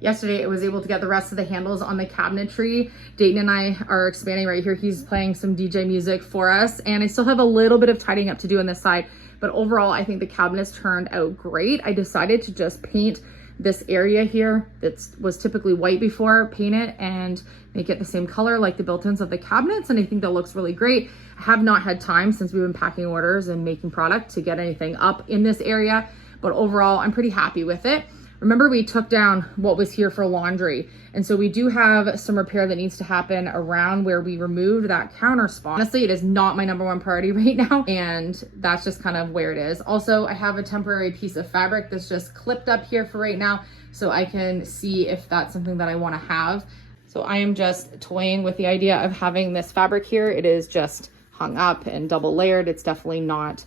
Yesterday, I was able to get the rest of the handles on the cabinetry. Dayton and I are expanding right here. He's playing some DJ music for us, and I still have a little bit of tidying up to do on this side, but overall, I think the cabinets turned out great. I decided to just paint this area here that was typically white before, paint it and make it the same color like the built-ins of the cabinets, and I think that looks really great. I have not had time since we've been packing orders and making product to get anything up in this area, but overall, I'm pretty happy with it. Remember, we took down what was here for laundry. And so we do have some repair that needs to happen around where we removed that counter spot. Honestly, it is not my #1 priority right now. And that's just kind of where it is. Also, I have a temporary piece of fabric that's just clipped up here for right now, so I can see if that's something that I want to have. So I am just toying with the idea of having this fabric here. It is just hung up and double layered. It's definitely not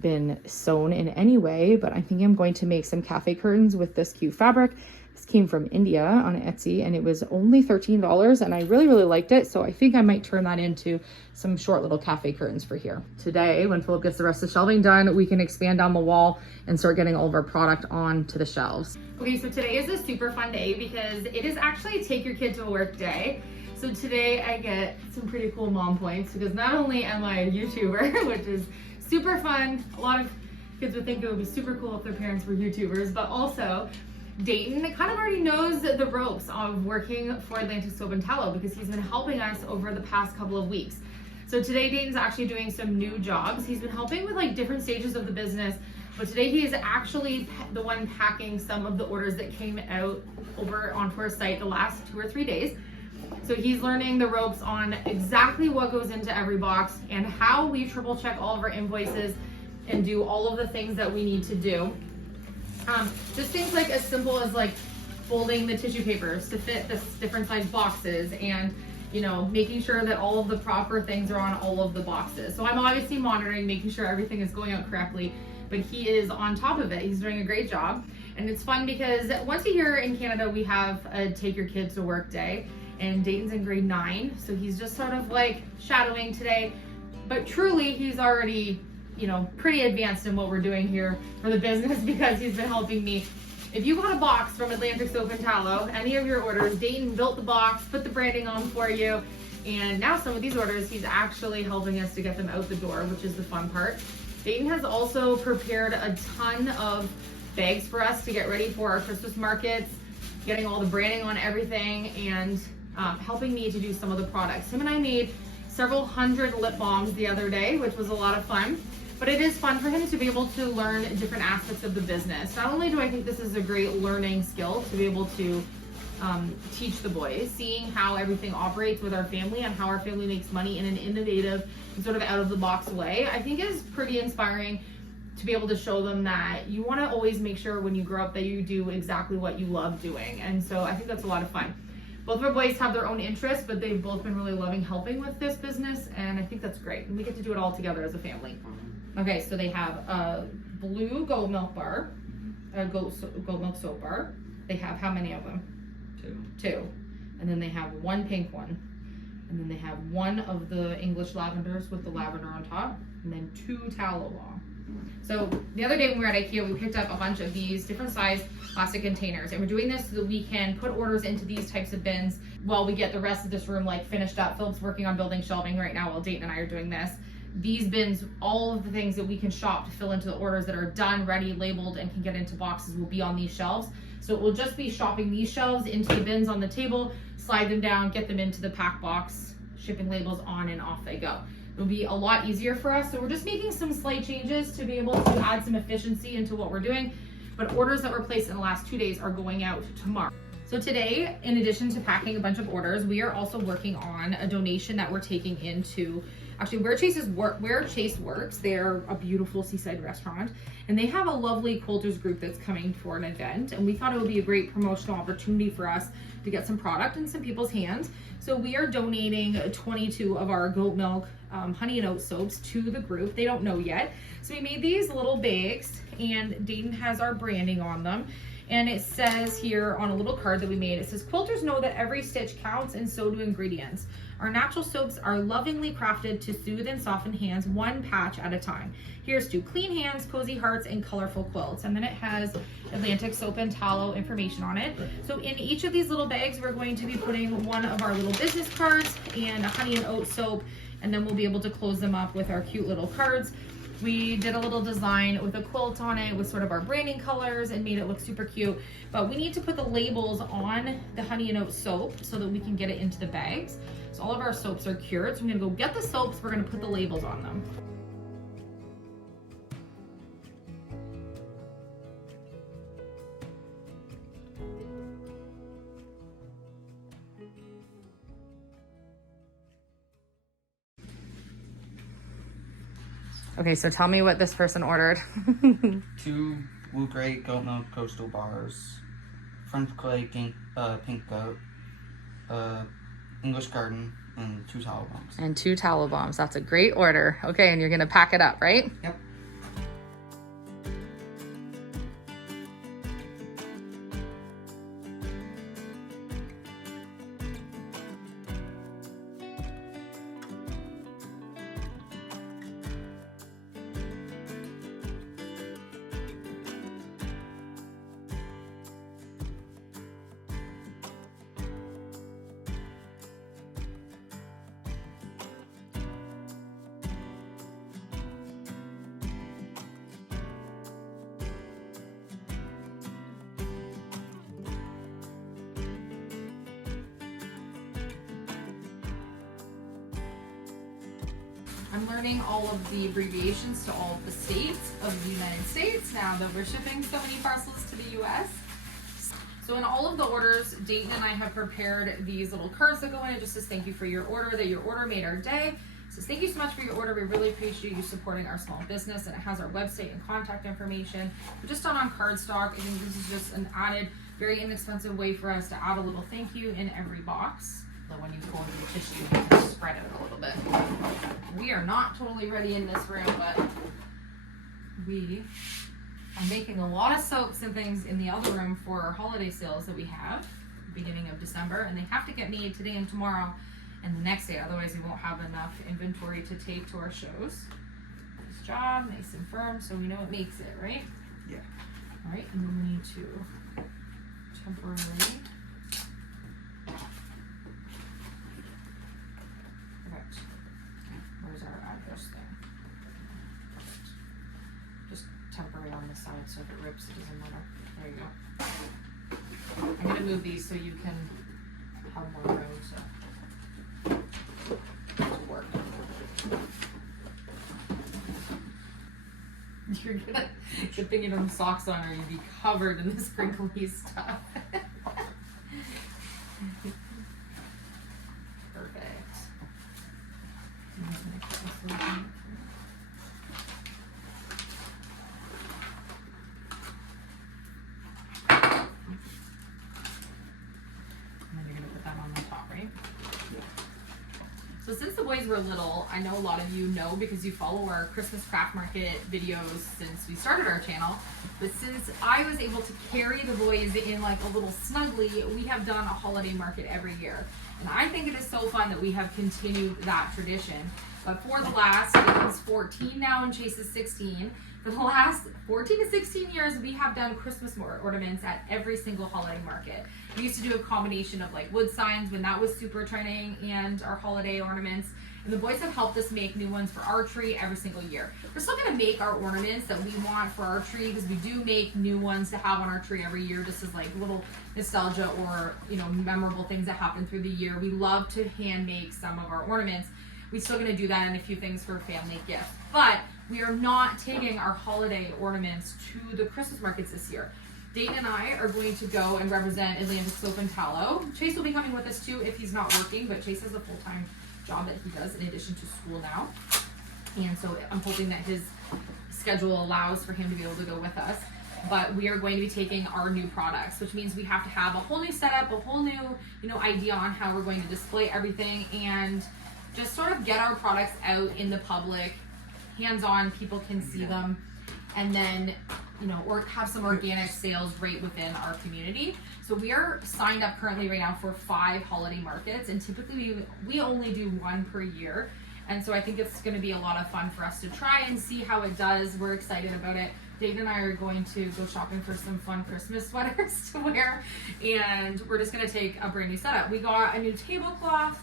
been sewn in any way, but I think I'm going to make some cafe curtains with this cute fabric. This came from India on Etsy and it was only $13 and I really liked it, so I think I might turn that into some short little cafe curtains for here. Today, when Philip gets the rest of the shelving done, we can expand down the wall and start getting all of our product onto the shelves. Okay, so today is a super fun day because it is actually take your kid to work day. So today I get some pretty cool mom points because not only am I a YouTuber, which is super fun. A lot of kids would think it would be super cool if their parents were YouTubers, but also Dayton kind of already knows the ropes of working for Atlantic Soap and Tallow because he's been helping us over the past couple of weeks. So today Dayton's actually doing some new jobs. He's been helping with like different stages of the business, but today he is actually the one packing some of the orders that came out over onto our site the last 2 or 3 days. So he's learning the ropes on exactly what goes into every box and how we triple check all of our invoices and do all of the things that we need to do. Just things like as simple as like folding the tissue papers to fit the different size boxes and, you know, making sure that all of the proper things are on all of the boxes. So I'm obviously monitoring, making sure everything is going out correctly, but he is on top of it. He's doing a great job. And it's fun because once a year in Canada, we have a take your kids to work day. And Dayton's in grade 9, so he's just sort of like shadowing today, but truly he's already, you know, pretty advanced in what we're doing here for the business because he's been helping me. If you got a box from Atlantic Soap and Tallow, any of your orders, Dayton built the box, put the branding on for you, and now some of these orders, he's actually helping us to get them out the door, which is the fun part. Dayton has also prepared a ton of bags for us to get ready for our Christmas markets, getting all the branding on everything, and helping me to do some of the products. Him and I made several hundred lip balms the other day, which was a lot of fun. But it is fun for him to be able to learn different aspects of the business. Not only do I think this is a great learning skill to be able to teach the boys, seeing how everything operates with our family and how our family makes money in an innovative and sort of out of the box way, I think is pretty inspiring to be able to show them that you want to always make sure when you grow up that you do exactly what you love doing. And so I think that's a lot of fun. Both of our boys have their own interests, but they've both been really loving helping with this business, and I think that's great. And we get to do it all together as a family. Okay, so they have a blue goat milk bar, a goat milk soap bar. They have how many of them? Two. And then they have one pink one. And then they have one of the English lavenders with the lavender on top, and then 2 tallow long. So the other day when we were at IKEA, we picked up a bunch of these different size plastic containers, and we're doing this so that we can put orders into these types of bins while we get the rest of this room like finished up. Philip's working on building shelving right now while Dayton and I are doing this. These bins, all of the things that we can shop to fill into the orders that are done, ready, labeled, and can get into boxes will be on these shelves. So it will just be shopping these shelves into the bins on the table, slide them down, get them into the pack box, shipping labels on, and off they go. It'll be a lot easier for us. So we're just making some slight changes to be able to add some efficiency into what we're doing. But orders that were placed in the last 2 days are going out tomorrow. So today, in addition to packing a bunch of orders, we are also working on a donation that we're taking into actually Where Chase Works. They're a beautiful seaside restaurant, and they have a lovely quilters group that's coming for an event, and we thought it would be a great promotional opportunity for us to get some product in some people's hands. So we are donating 22 of our goat milk honey and oat soaps to the group. They don't know yet. So we made these little bags, and Dayton has our branding on them. And it says here on a little card that we made, it says, quilters know that every stitch counts, and so do ingredients. Our natural soaps are lovingly crafted to soothe and soften hands one patch at a time. Here's to clean hands, cozy hearts, and colorful quilts. And then it has Atlantic soap and tallow information on it. So in each of these little bags, we're going to be putting one of our little business cards and a honey and oat soap, and then we'll be able to close them up with our cute little cards. We did a little design with a quilt on it with sort of our branding colors and made it look super cute. But we need to put the labels on the honey and oat soap so that we can get it into the bags. So all of our soaps are cured. So I'm gonna go get the soaps. We're gonna put the labels on them. Okay, so tell me what this person ordered. 2 blue gray goat milk coastal bars, French clay pink goat, English garden, and 2 tallow bombs. And 2 tallow bombs. That's a great order. Okay, and you're gonna pack it up, right? Yep. I'm learning all of the abbreviations to all of the states of the United States now that we're shipping so many parcels to the US. So in all of the orders, Dayton and I have prepared these little cards that go in. It just says thank you for your order, that your order made our day. It says thank you so much for your order. We really appreciate you supporting our small business, and it has our website and contact information. We're just on cardstock. I think this is just an added, very inexpensive way for us to add a little thank you in every box. So when you fold your tissue, you can spread it a little bit. We are not totally ready in this room, but we are making a lot of soaps and things in the other room for our holiday sales that we have beginning of December, and they have to get made today and tomorrow and the next day, otherwise we won't have enough inventory to take to our shows. Nice job, nice and firm, so we know it makes it, right? Yeah. All right, and then we need to temporarily. Perfect. Where's our address thing? Perfect. Just temporary on the side, so if it rips, it doesn't matter. There you go. I'm gonna move these so you can have more room. So work. You're gonna, good thing you don't have socks on or you'd be covered in this crinkly stuff. Perfect. And then you're gonna put that on the top, right? So since the boys were little, I know a lot of you know because you follow our Christmas craft market videos since we started our channel, but since I was able to carry the boys in like a little snuggly, we have done a holiday market every year. And I think it is so fun that we have continued that tradition. But for the last, David's 14 now and Chase is 16, for the last 14 to 16 years, we have done Christmas ornaments at every single holiday market. We used to do a combination of like wood signs when that was super trending and our holiday ornaments. And the boys have helped us make new ones for our tree every single year. We're still gonna make our ornaments that we want for our tree because we do make new ones to have on our tree every year just as like little nostalgia or, you know, memorable things that happen through the year. We love to hand make some of our ornaments. We're still gonna do that and a few things for family gifts. But we are not taking our holiday ornaments to the Christmas markets this year. Dayton and I are going to go and represent Atlantic Soap and Tallow. Chase will be coming with us too if he's not working, but Chase has a full-time job that he does in addition to school now. And so I'm hoping that his schedule allows for him to be able to go with us. But we are going to be taking our new products, which means we have to have a whole new setup, a whole new, you know, idea on how we're going to display everything and just sort of get our products out in the public, hands-on, people can see them. And then or have some organic sales right within our community. So we are signed up currently right now for 5 holiday markets, and typically we only do 1 per year. And so I think it's going to be a lot of fun for us to try and see how it does. We're excited about it. Dayton and I are going to go shopping for some fun Christmas sweaters to wear, and we're just going to take a brand new setup. We got a new tablecloth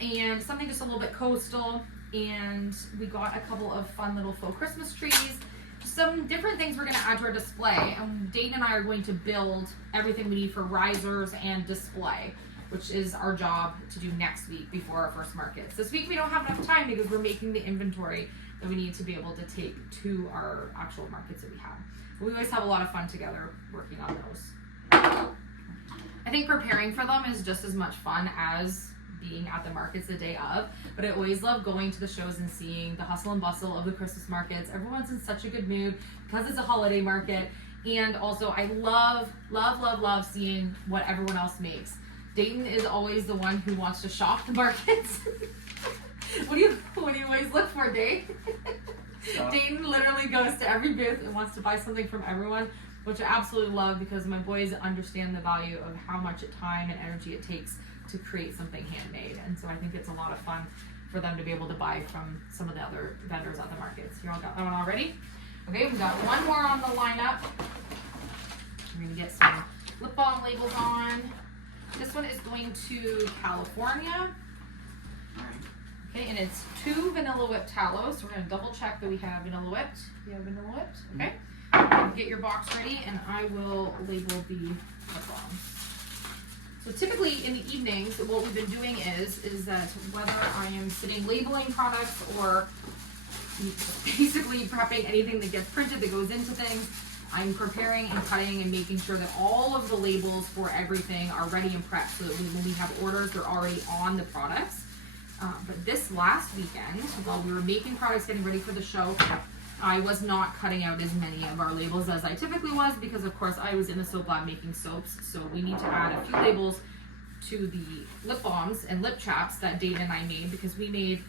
and something just a little bit coastal, and we got a couple of fun little faux Christmas trees. Some different things we're going to add to our display, and Dayton and I are going to build everything we need for risers and display, which is our job to do next week before our first markets. This week we don't have enough time because we're making the inventory that we need to be able to take to our actual markets that we have. But we always have a lot of fun together working on those. I think preparing for them is just as much fun as being at the markets the day of, but I always love going to the shows and seeing the hustle and bustle of the Christmas markets. Everyone's in such a good mood because it's a holiday market, and also I love seeing what everyone else makes. Dayton is always the one who wants to shop the markets. What do you always look for, Dave? Dayton literally goes to every booth and wants to buy something from everyone, which I absolutely love because my boys understand the value of how much time and energy it takes to create something handmade. And so I think it's a lot of fun for them to be able to buy from some of the other vendors at the markets. You all got that one already? Okay, we got one more on the lineup. We're gonna get some lip balm labels on. This one is going to California. Okay, and it's 2 vanilla whipped tallows. So we're gonna double check that we have vanilla whipped. You have vanilla whipped? Okay. Get your box ready and I will label the lip balm. So typically in the evenings, what we've been doing is that whether I am sitting labeling products or basically prepping anything that gets printed that goes into things, I'm preparing and cutting and making sure that all of the labels for everything are ready and prepped so that when we have orders, they're already on the products. But this last weekend, while we were making products, getting ready for the show, I was not cutting out as many of our labels as I typically was because, of course, I was in the soap lab making soaps. So we need to add a few labels to the lip balms and lip chaps that Dayton and I made, because we made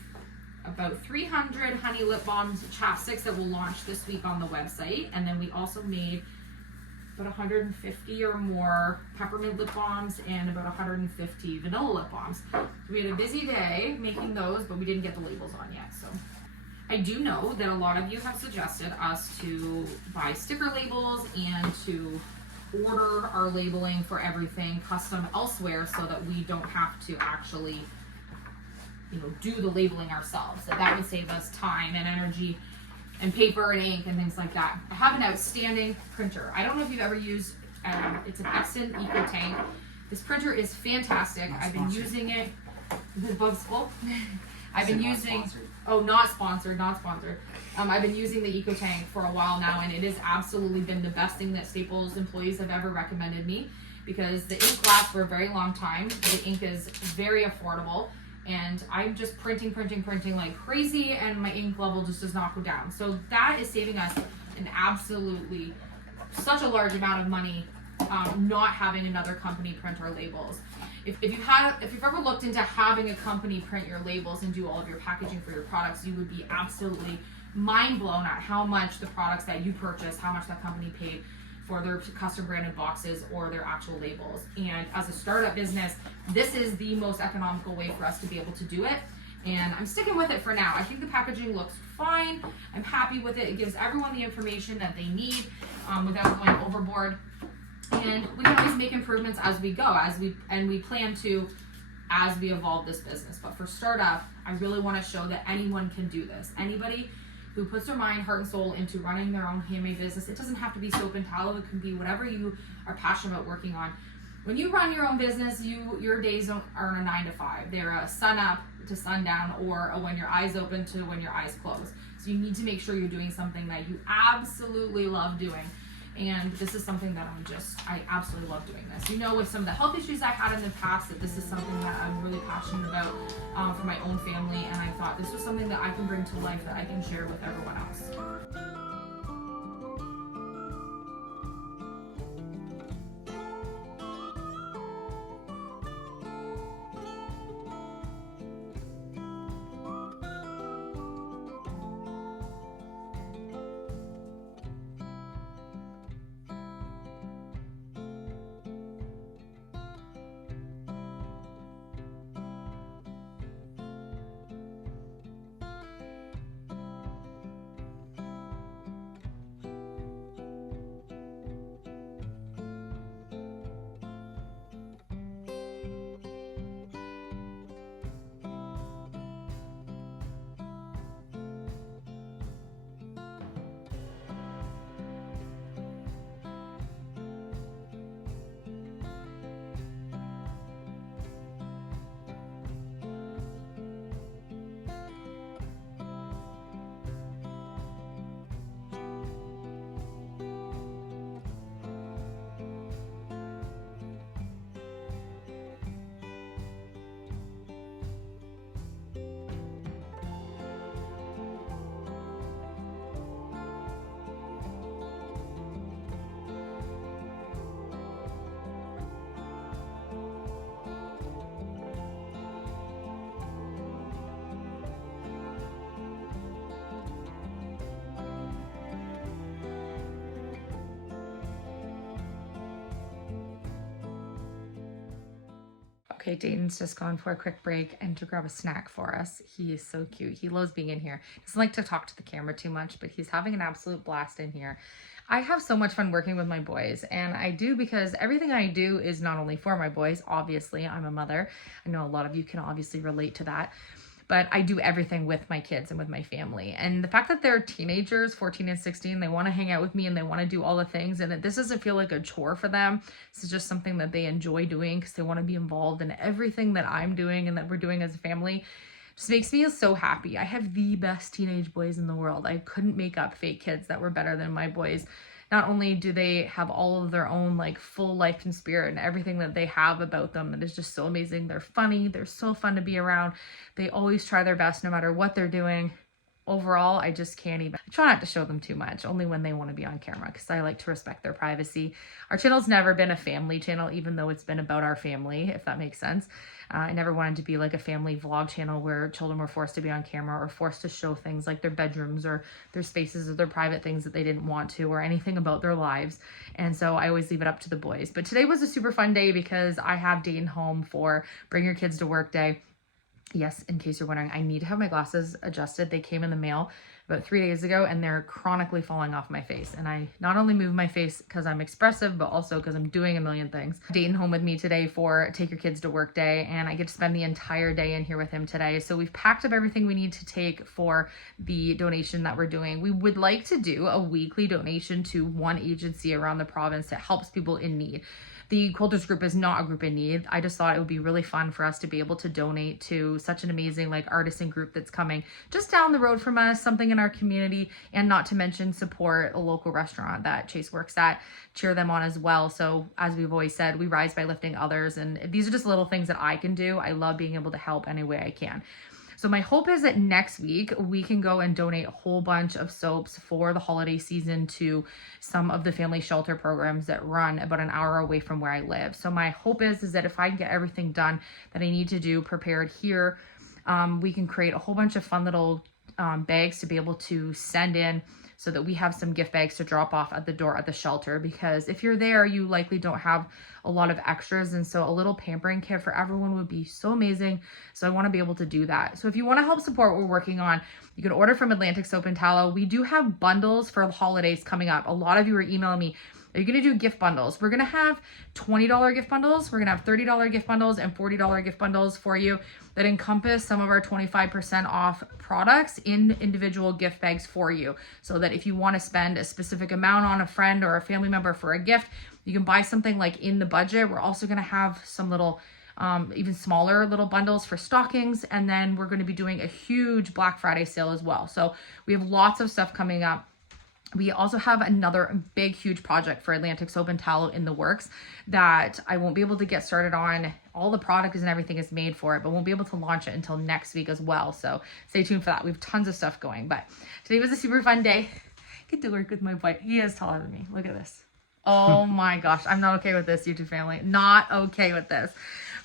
about 300 honey lip balms chapsticks that will launch this week on the website. And then we also made about 150 or more peppermint lip balms and about 150 vanilla lip balms. We had a busy day making those, but we didn't get the labels on yet. So I do know that a lot of you have suggested us to buy sticker labels and to order our labeling for everything custom elsewhere so that we don't have to actually do the labeling ourselves. That would save us time and energy and paper and ink and things like that. I have an outstanding printer. I don't know if you've ever used, it's an Exton EcoTank. This printer is fantastic. I've been using it. The bug's full. I've been using, not sponsored. I've been using the EcoTank for a while now, and it has absolutely been the best thing that Staples employees have ever recommended me, because the ink lasts for a very long time. The ink is very affordable. And I'm just printing like crazy, and my ink level just does not go down. So that is saving us an absolutely such a large amount of money, not having another company print our labels. If you've ever looked into having a company print your labels and do all of your packaging for your products, you would be absolutely mind blown at how much the products that you purchase, how much that company paid for their custom branded boxes or their actual labels. And as a startup business, this is the most economical way for us to be able to do it. And I'm sticking with it for now. I think the packaging looks fine. I'm happy with it. It gives everyone the information that they need without going overboard. And we can always make improvements as we go, we plan to as we evolve this business. But for startup, I really want to show that anyone can do this. Anybody who puts their mind, heart, and soul into running their own handmade business. It doesn't have to be soap and tallow. It can be whatever you are passionate about working on. When you run your own business, your days aren't a 9 to 5. They're a sun up to sundown, or a when your eyes open to when your eyes close. So you need to make sure you're doing something that you absolutely love doing. And this is something that I absolutely love doing this. With some of the health issues I've had in the past, that this is something that I'm really passionate about for my own family. And I thought this was something that I can bring to life that I can share with everyone else. Okay, Dayton's just gone for a quick break and to grab a snack for us. He is so cute. He loves being in here. Doesn't like to talk to the camera too much, but he's having an absolute blast in here. I have so much fun working with my boys, and I do because everything I do is not only for my boys. Obviously, I'm a mother. I know a lot of you can obviously relate to that. But I do everything with my kids and with my family. And the fact that they're teenagers, 14 and 16, they want to hang out with me and they want to do all the things. And this doesn't feel like a chore for them. This is just something that they enjoy doing because they want to be involved in everything that I'm doing and that we're doing as a family. Just makes me so happy. I have the best teenage boys in the world. I couldn't make up fake kids that were better than my boys. Not only do they have all of their own like full life and spirit and everything that they have about them that is just so amazing. They're funny. They're so fun to be around. They always try their best no matter what they're doing. Overall, I just can't even. I try not to show them too much, only when they want to be on camera because I like to respect their privacy. Our channel's never been a family channel, even though it's been about our family, if that makes sense. I never wanted to be like a family vlog channel where children were forced to be on camera or forced to show things like their bedrooms or their spaces or their private things that they didn't want to or anything about their lives. And so I always leave it up to the boys. But today was a super fun day because I have Dayton home for Bring Your Kids to Work Day. Yes, in case you're wondering, I need to have my glasses adjusted. They came in the mail about 3 days ago and they're chronically falling off my face. And I not only move my face because I'm expressive, but also because I'm doing a million things. Dayton home with me today for Take Your Kids to Work Day, and I get to spend the entire day in here with him today. So we've packed up everything we need to take for the donation that we're doing. We would like to do a weekly donation to one agency around the province that helps people in need. The Quilters group is not a group in need. I just thought it would be really fun for us to be able to donate to such an amazing like artisan group that's coming just down the road from us, something in our community, and not to mention support a local restaurant that Chase works at, cheer them on as well. So as we've always said, we rise by lifting others, and these are just little things that I can do. I love being able to help any way I can. So my hope is that next week we can go and donate a whole bunch of soaps for the holiday season to some of the family shelter programs that run about an hour away from where I live. So my hope is that if I can get everything done that I need to do prepared here, we can create a whole bunch of fun little bags to be able to send in so that we have some gift bags to drop off at the door at the shelter, because if you're there, you likely don't have a lot of extras. And so a little pampering kit for everyone would be so amazing. So I want to be able to do that. So if you want to help support what we're working on, you can order from Atlantic Soap and Tallow. We do have bundles for the holidays coming up. A lot of you are emailing me, are you going to do gift bundles? We're going to have $20 gift bundles. We're going to have $30 gift bundles and $40 gift bundles for you that encompass some of our 25% off products in individual gift bags for you. So that if you want to spend a specific amount on a friend or a family member for a gift, you can buy something like in the budget. We're also going to have some little even smaller little bundles for stockings. And then we're going to be doing a huge Black Friday sale as well. So we have lots of stuff coming up. We also have another big, huge project for Atlantic Soap and Tallow in the works that I won't be able to get started on. All the products and everything is made for it, but won't be able to launch it until next week as well. So stay tuned for that. We have tons of stuff going, but today was a super fun day. I get to work with my boy. He is taller than me. Look at this. Oh my gosh. I'm not okay with this, YouTube family. Not okay with this.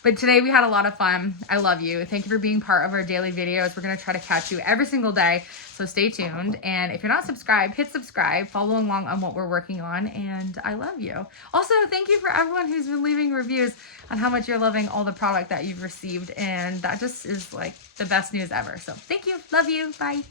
But today we had a lot of fun. I love you. Thank you for being part of our daily videos. We're going to try to catch you every single day. So stay tuned. And if you're not subscribed, hit subscribe, follow along on what we're working on. And I love you. Also, thank you for everyone who's been leaving reviews on how much you're loving all the product that you've received. And that just is like the best news ever. So thank you. Love you. Bye.